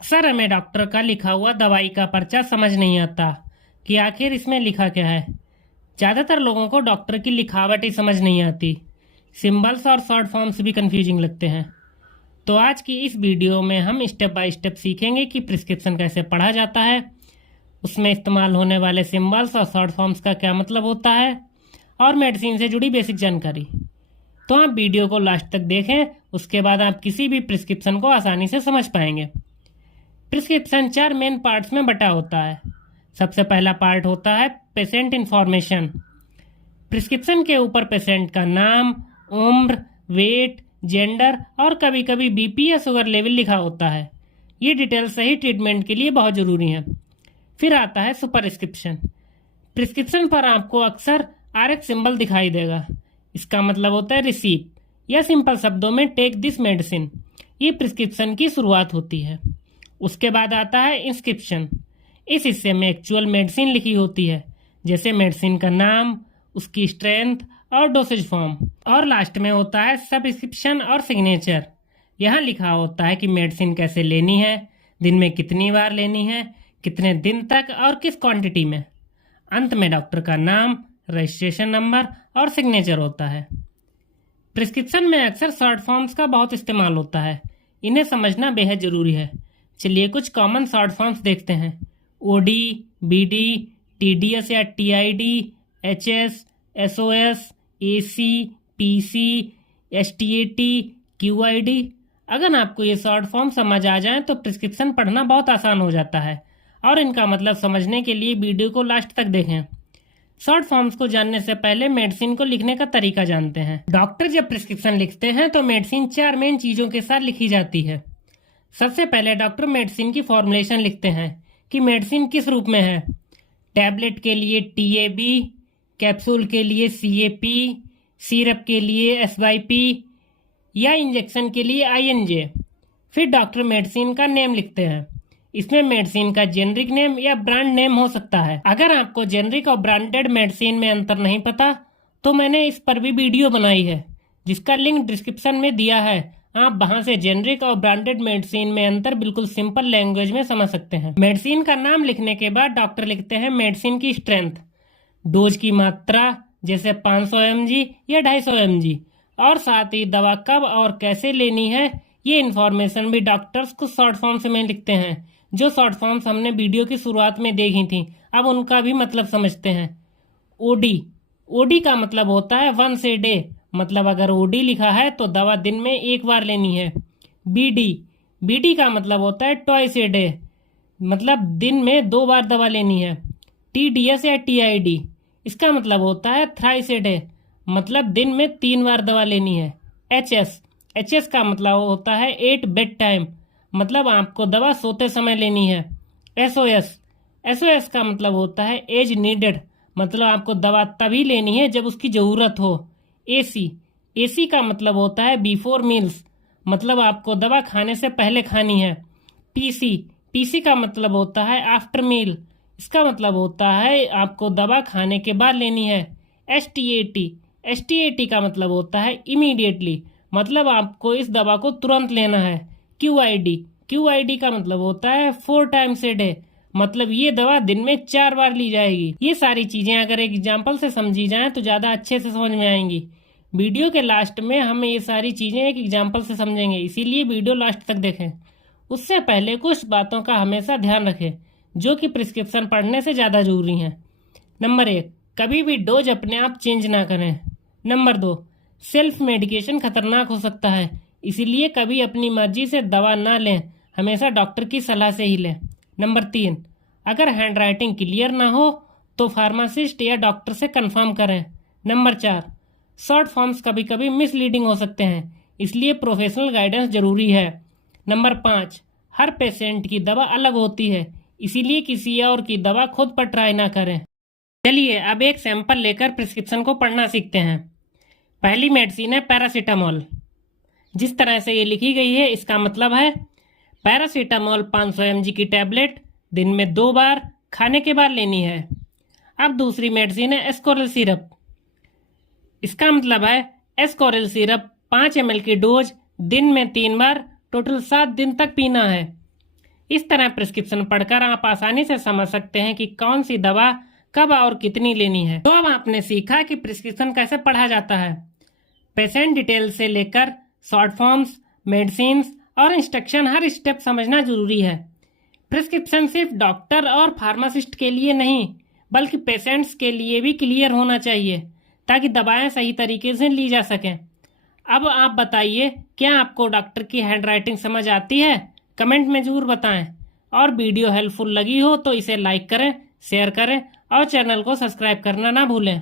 अक्सर हमें डॉक्टर का लिखा हुआ दवाई का पर्चा समझ नहीं आता कि आखिर इसमें लिखा क्या है। ज़्यादातर लोगों को डॉक्टर की लिखावट ही समझ नहीं आती। सिंबल्स और शॉर्ट फॉर्म्स भी कंफ्यूजिंग लगते हैं। तो आज की इस वीडियो में हम स्टेप बाय स्टेप सीखेंगे कि प्रिस्क्रिप्शन कैसे पढ़ा जाता है, उसमें इस्तेमाल होने वाले सिंबल्स और शॉर्ट फॉर्म्स का क्या मतलब होता है और मेडिसिन से जुड़ी बेसिक जानकारी। तो आप वीडियो को लास्ट तक देखें, उसके बाद आप किसी भी प्रिस्क्रिप्शन को आसानी से समझ पाएंगे। प्रिस्क्रिप्शन 4 मेन पार्ट्स में बटा होता है। सबसे पहला पार्ट होता है पेशेंट इंफॉर्मेशन। प्रिस्क्रिप्शन के ऊपर पेशेंट का नाम, उम्र, वेट, जेंडर और कभी कभी बीपी या शुगर लेवल लिखा होता है। ये डिटेल सही ट्रीटमेंट के लिए बहुत ज़रूरी है। फिर आता है सुपरस्क्रिप्शन। प्रिस्क्रिप्शन पर आपको अक्सर आरएक्स सिंबल दिखाई देगा। इसका मतलब होता है रिसीप्ट, या सिंपल शब्दों में टेक दिस मेडिसिन। ये प्रिस्क्रिप्शन की शुरुआत होती है। उसके बाद आता है इंस्क्रिप्शन। इस हिस्से में एक्चुअल मेडिसिन लिखी होती है, जैसे मेडिसिन का नाम, उसकी स्ट्रेंथ और डोसेज फॉर्म। और लास्ट में होता है सब्स्क्रिप्शन और सिग्नेचर। यहाँ लिखा होता है कि मेडिसिन कैसे लेनी है, दिन में कितनी बार लेनी है, कितने दिन तक और किस क्वांटिटी में। अंत में डॉक्टर का नाम, रजिस्ट्रेशन नंबर और सिग्नेचर होता है। प्रिस्क्रिप्शन में अक्सर शॉर्ट फॉर्म्स का बहुत इस्तेमाल होता है। इन्हें समझना बेहद ज़रूरी है। चलिए कुछ कॉमन शॉर्ट फॉर्म्स देखते हैं। ओडी, बीडी, टीडीएस या TID, HS, SOS, AC, PC, STAT, QID. अगर आपको ये शॉर्ट फॉर्म समझ आ जाए तो प्रिस्क्रिप्शन पढ़ना बहुत आसान हो जाता है। और इनका मतलब समझने के लिए वीडियो को लास्ट तक देखें। शॉर्ट फॉर्म्स को जानने से पहले मेडिसिन को लिखने का तरीका जानते हैं। डॉक्टर जब प्रिस्क्रिप्शन लिखते हैं तो मेडिसिन 4 मेन चीज़ों के साथ लिखी जाती है। सबसे पहले डॉक्टर मेडिसिन की फॉर्मुलेशन लिखते हैं कि मेडिसिन किस रूप में है। टैबलेट के लिए टीएबी, कैप्सूल के लिए सीएपी, सिरप के लिए एसवाईपी या इंजेक्शन के लिए आईएनजे। फिर डॉक्टर मेडिसिन का नेम लिखते हैं। इसमें मेडिसिन का जेनरिक नेम या ब्रांड नेम हो सकता है। अगर आपको जेनरिक और ब्रांडेड मेडिसिन में अंतर नहीं पता तो मैंने इस पर भी वीडियो बनाई है, जिसका लिंक डिस्क्रिप्शन में दिया है। आप वहां से जेनरिक और ब्रांडेड मेडिसिन में अंतर बिल्कुल सिंपल लैंग्वेज में समझ सकते हैं। मेडिसिन का नाम लिखने के बाद डॉक्टर लिखते हैं मेडिसिन की स्ट्रेंथ, डोज की मात्रा जैसे 500 mg या 250 mg, और साथ ही दवा कब और कैसे लेनी है। ये इन्फॉर्मेशन भी डॉक्टर्स कुछ शॉर्ट फॉर्म्स में लिखते हैं। जो शॉर्ट फॉर्म्स हमने वीडियो की शुरुआत में देखी थी, अब उनका भी मतलब समझते हैं। ओडी, ओडी का मतलब होता है वंस ए डे, मतलब अगर ओडी लिखा है तो दवा दिन में 1 बार लेनी है। बीडी, बीडी का मतलब होता है ट्वाइस ए डे, मतलब दिन में 2 बार दवा लेनी है। टीडीएस या टीआईडी, इसका मतलब होता है थ्राइस ए डे, मतलब दिन में 3 बार दवा लेनी है। एचएस, एचएस का मतलब होता है 8 बेड टाइम, मतलब आपको दवा सोते समय लेनी है। एसओएस, एसओएस का मतलब होता है एज नीडेड, मतलब आपको दवा तभी लेनी है जब उसकी ज़रूरत हो। एसी, एसी का मतलब होता है बिफोर मील्स, मतलब आपको दवा खाने से पहले खानी है। पीसी, पीसी का मतलब होता है आफ्टर मील, इसका मतलब होता है आपको दवा खाने के बाद लेनी है। एसटीएटी, एसटीएटी का मतलब होता है इमीडिएटली, मतलब आपको इस दवा को तुरंत लेना है। क्यूआईडी, क्यूआईडी का मतलब होता है 4 टाइम्स ए डे, मतलब ये दवा दिन में 4 बार ली जाएगी। ये सारी चीजें अगर एक एग्जाम्पल से समझी जाएं तो ज्यादा अच्छे से समझ में आएंगी। वीडियो के लास्ट में हम ये सारी चीजें एक एग्जाम्पल से समझेंगे, इसीलिए वीडियो लास्ट तक देखें। उससे पहले कुछ बातों का हमेशा ध्यान रखें जो कि प्रिस्क्रिप्शन पढ़ने से ज्यादा जरूरी है। नंबर 1, कभी भी डोज अपने आप चेंज ना करें। नंबर 2, सेल्फ मेडिकेशन खतरनाक हो सकता है, इसीलिए कभी अपनी मर्जी से दवा ना लें, हमेशा डॉक्टर की सलाह से ही लें। नंबर 3, अगर हैंड राइटिंग क्लियर ना हो तो फार्मासिस्ट या डॉक्टर से कंफर्म करें। नंबर 4, शॉर्ट फॉर्म्स कभी कभी मिसलीडिंग हो सकते हैं, इसलिए प्रोफेशनल गाइडेंस जरूरी है। नंबर 5, हर पेशेंट की दवा अलग होती है, इसीलिए किसी और की दवा खुद पर ट्राई ना करें। चलिए अब एक सैंपल लेकर प्रिस्क्रिप्शन को पढ़ना सीखते हैं। पहली मेडिसिन है पैरासीटामोल। जिस तरह से ये लिखी गई है इसका मतलब है पैरासीटामोल 500 mg की टैबलेट दिन में 2 बार खाने के बाद लेनी है। अब दूसरी मेडिसिन है एस्कोरिल सिरप। इसका मतलब है एस्कोरिल सिरप 5 ml की डोज दिन में 3 बार टोटल 7 दिन तक पीना है। इस तरह प्रिस्क्रिप्शन पढ़कर आप आसानी से समझ सकते हैं कि कौन सी दवा कब और कितनी लेनी है। तो अब आपने सीखा कि प्रिस्क्रिप्शन कैसे पढ़ा जाता है। पेशेंट डिटेल से लेकर शॉर्ट फॉर्म्स, मेडिसिन्स और इंस्ट्रक्शन हर स्टेप समझना जरूरी है। प्रिस्क्रिप्शन सिर्फ डॉक्टर और फार्मासिस्ट के लिए नहीं बल्कि पेशेंट्स के लिए भी क्लियर होना चाहिए ताकि दवाएं सही तरीके से ली जा सकें। अब आप बताइए, क्या आपको डॉक्टर की हैंडराइटिंग समझ आती है? कमेंट में जरूर बताएं। और वीडियो हेल्पफुल लगी हो तो इसे लाइक करें, शेयर करें और चैनल को सब्सक्राइब करना ना भूलें।